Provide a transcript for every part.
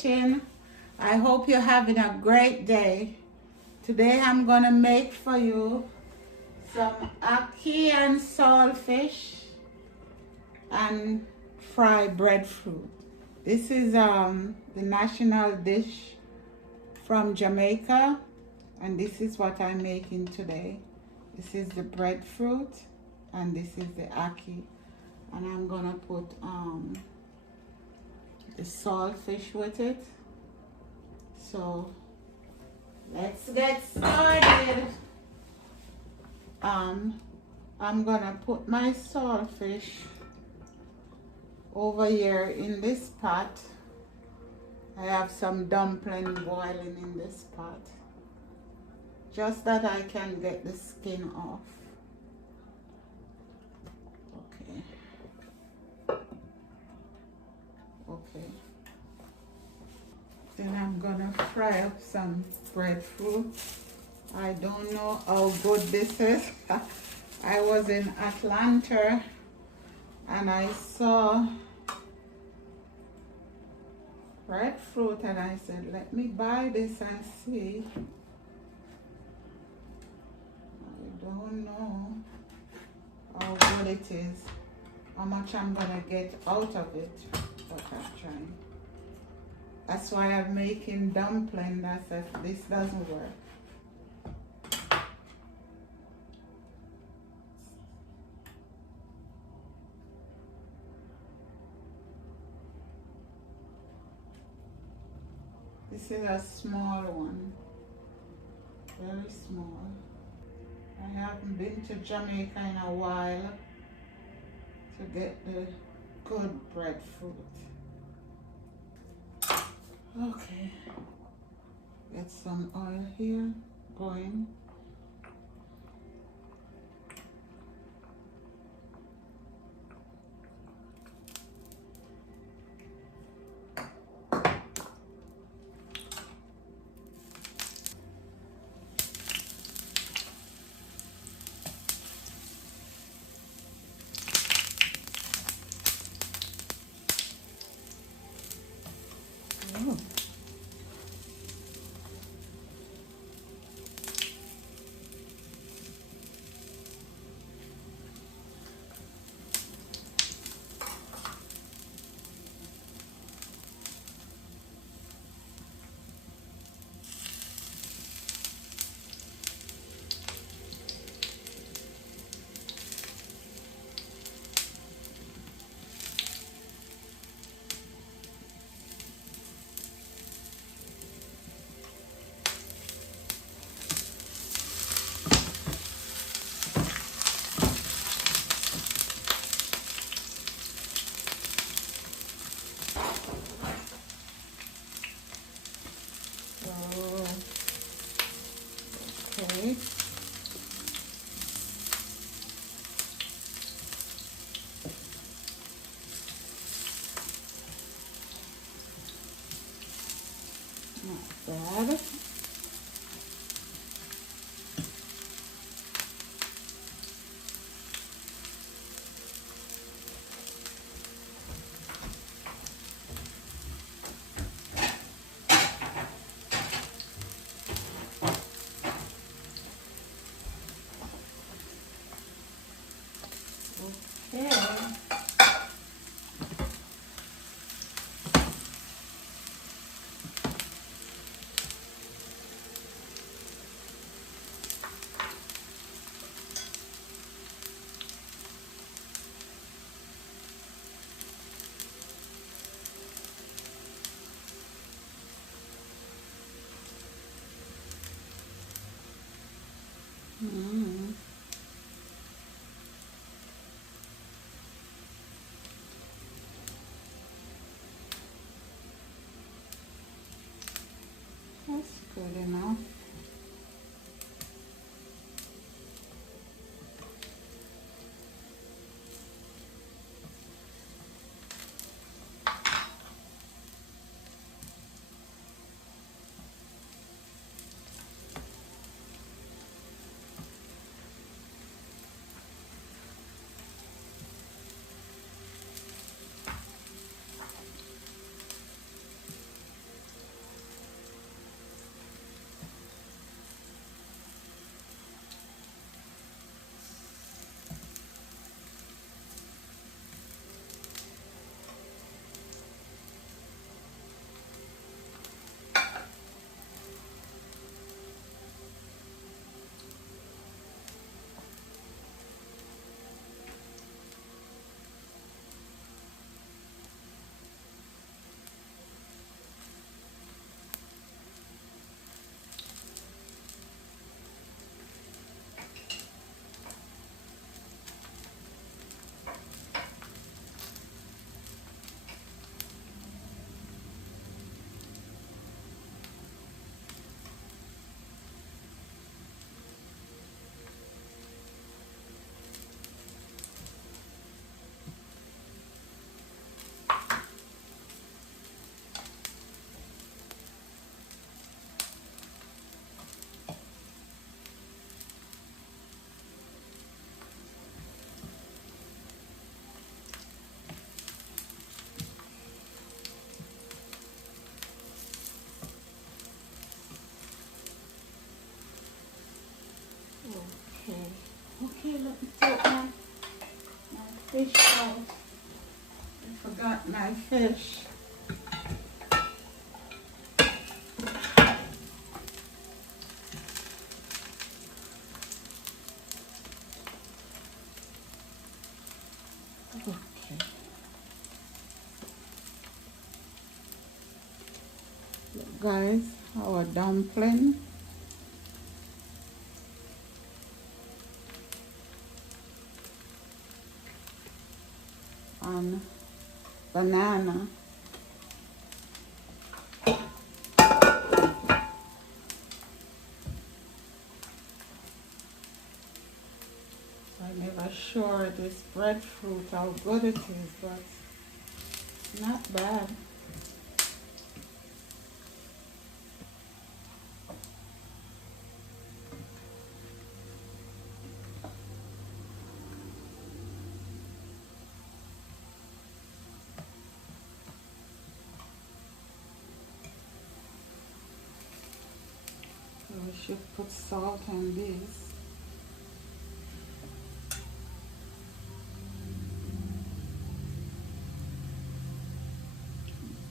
kitchen. I hope you're having a great day. Today I'm gonna make for you some ackee and saltfish and fried breadfruit. This is the national dish from Jamaica, and this is what I'm making today. This is the breadfruit and this is the ackee, and I'm gonna put the saltfish with it. So let's get started. I'm gonna put my saltfish over here in this pot. I have some dumpling boiling in this pot, just that I can get the skin off. Okay. Then I'm gonna fry up some breadfruit. I don't know how good this is. I was in Atlanta and I saw breadfruit and I said, let me buy this and see. I don't know how good it is, how much I'm gonna get out of it, but I'm trying. That's why I'm making dumpling. That's if this doesn't work. This is a small one, very small. I haven't been to Jamaica in a while to get the good breadfruit. Okay, get some oil here going. Oh. Okay. Not bad. Okay. Mm. That's good enough. take my fish out. I forgot my fish. Okay. Look, guys, our dumpling. And banana. I'm never sure this breadfruit how good it is, but not bad. So we should put salt on this.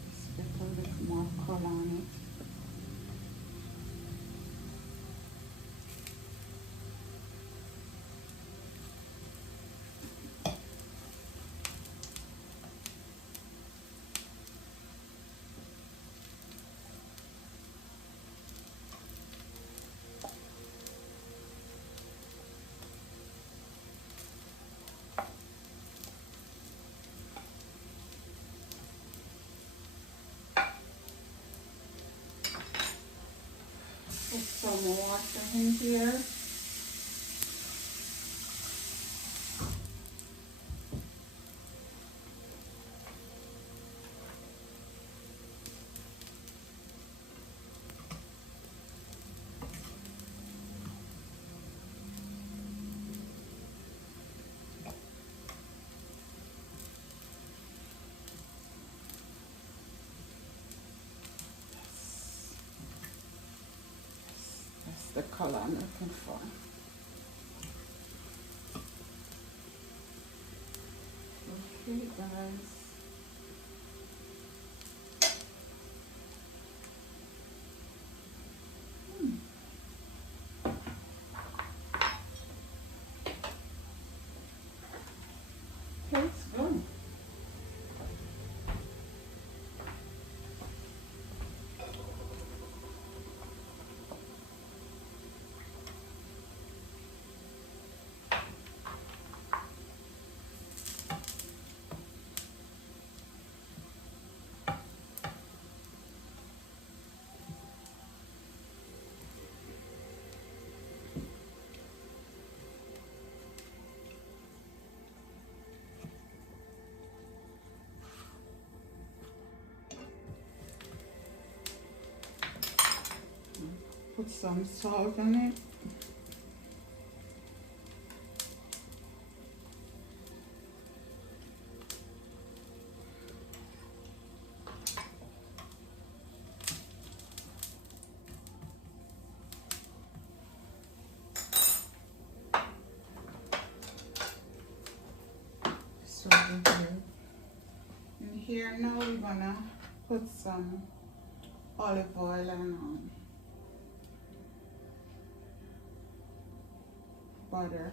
Just get a little more color on it. Put some water in here. That's the color I'm looking for. Okay, guys. Tastes good. Put some salt on it. So in here now we're gonna put some olive oil and butter.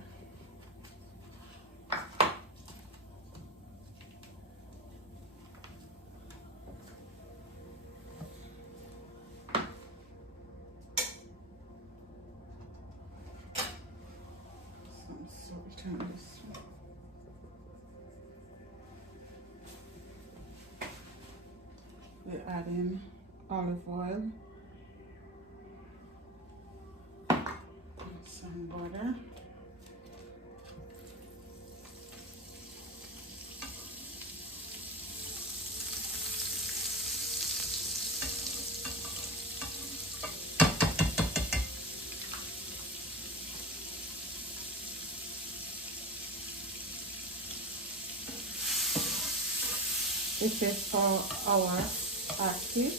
Some salt on this one. We add in olive oil, some butter. This is for our ackee.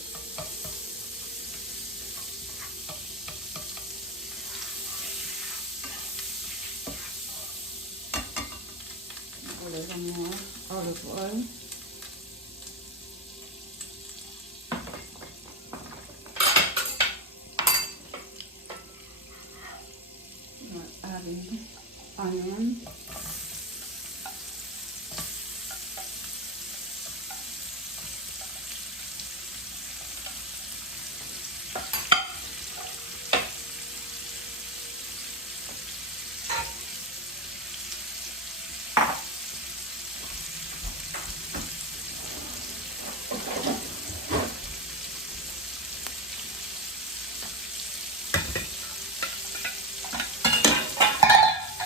some more olive oil. Adding onion.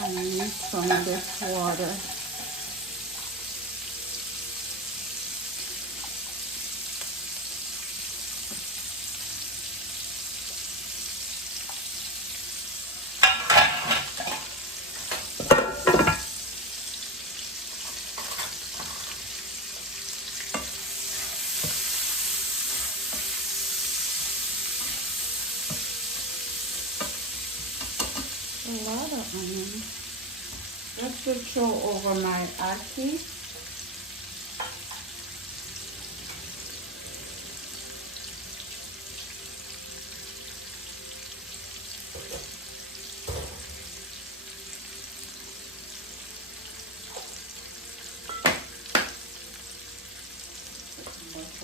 I need some of this water. A lot of onion. Just to throw over my ackee.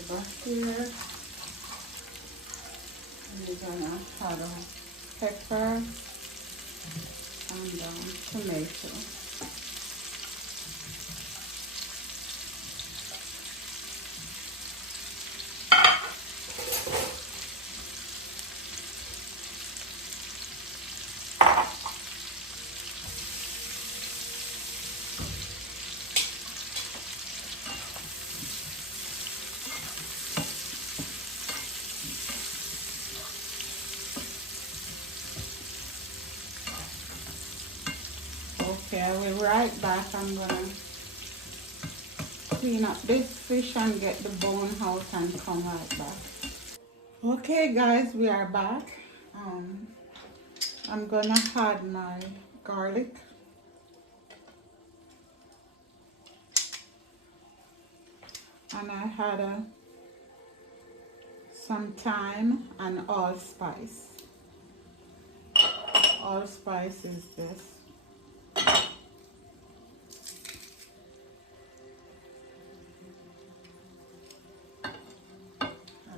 Back here. And we're gonna add a pepper and tomato. Okay, I'll be right back. I'm gonna clean up this fish and get the bone out and come right back. Okay guys, we are back. I'm gonna add my garlic. And I had some thyme and allspice. Allspice is this. I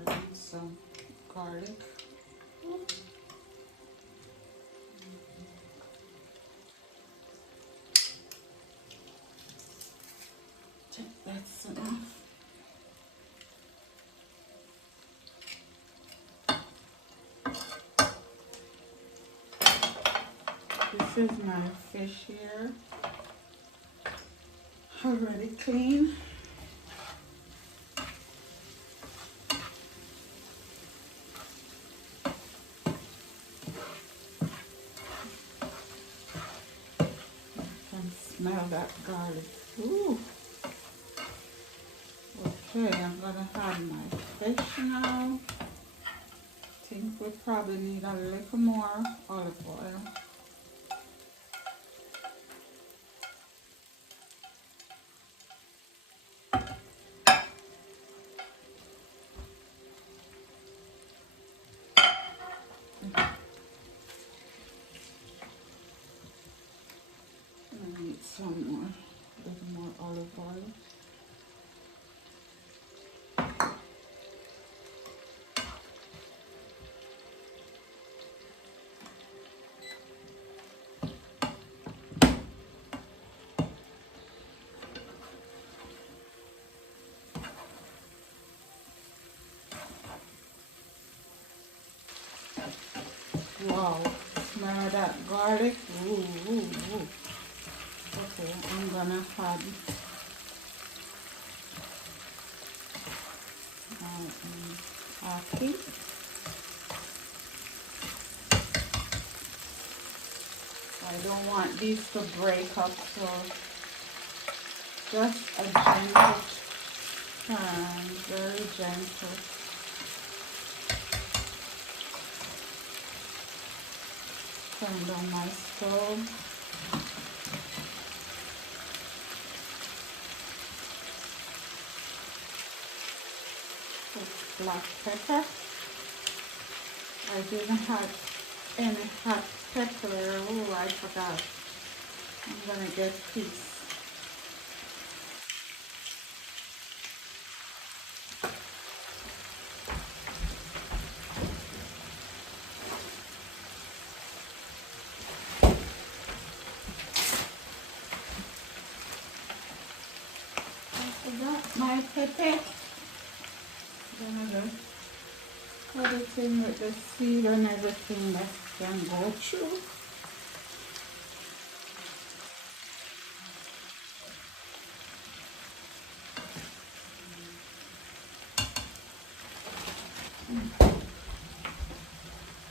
need some garlic. That's enough. This is my fish here, already clean. I can smell that garlic. Ooh. Okay, I'm gonna add my fish now. I think we probably need a little more olive oil. I need some more, a little more olive oil. Wow, smell that garlic. Ooh, ooh, ooh. Okay, I'm gonna add ackee. I don't want these to break up, so just a gentle turn, very gentle. Turn down my stove. black pepper. I didn't have any hot pepper. Oh, I forgot. I'm gonna get peace. My pepper, gonna just put it in with the seed and everything that can go through.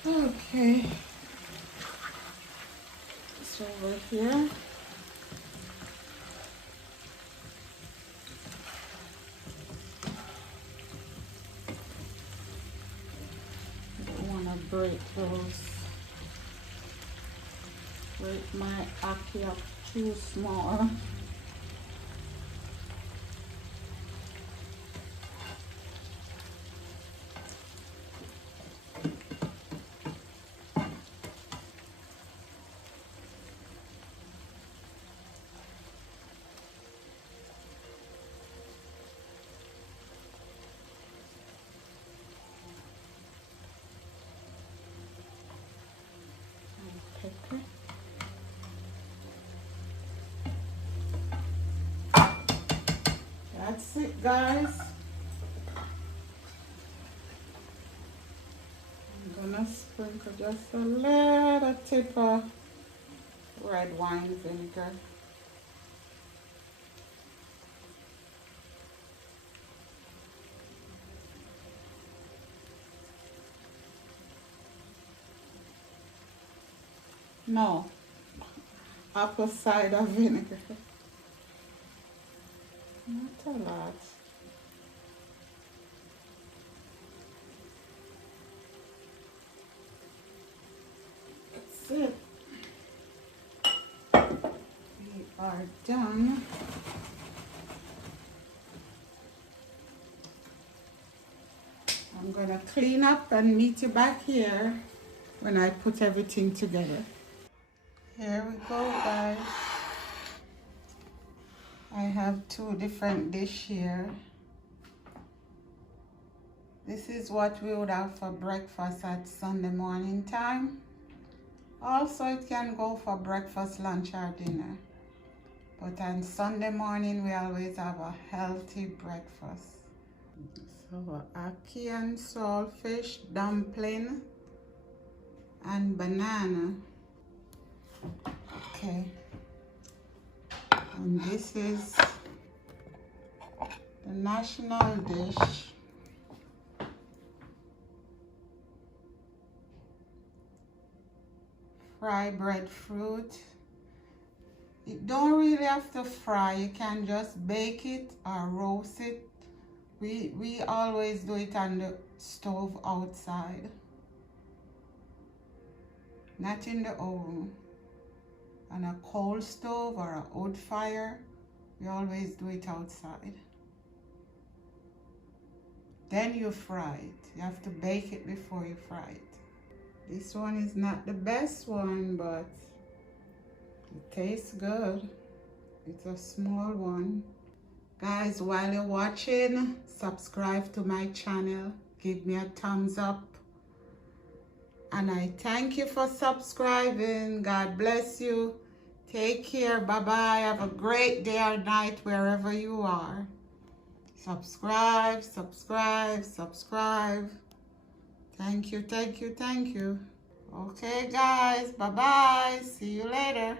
Okay, it's over here. Break my ackee up too small. Pepper. That's it, guys. I'm gonna sprinkle just a little tip of red wine vinegar. No, apple cider vinegar. Not a lot. That's it. We are done. I'm gonna clean up and meet you back here when I put everything together. Here we go, guys. I have two different dishes here. This is what we would have for breakfast at Sunday morning time. Also, it can go for breakfast, lunch, or dinner. But on Sunday morning, we always have a healthy breakfast. So, ackee and saltfish, dumpling, and banana. Okay. And this is the national dish. Fried breadfruit. You don't really have to fry. You can just bake it or roast it. We always do it on the stove outside. Not in the oven. On a coal stove or a wood fire, we always do it outside. Then you fry it. You have to bake it before you fry it. This one is not the best one, but it tastes good. It's a small one. Guys, while you're watching, subscribe to my channel. Give me a thumbs up. And I thank you for subscribing. God bless you. Take care. Bye-bye. Have a great day or night wherever you are. Subscribe, subscribe, subscribe. Thank you, thank you, thank you. Okay, guys. Bye-bye. See you later.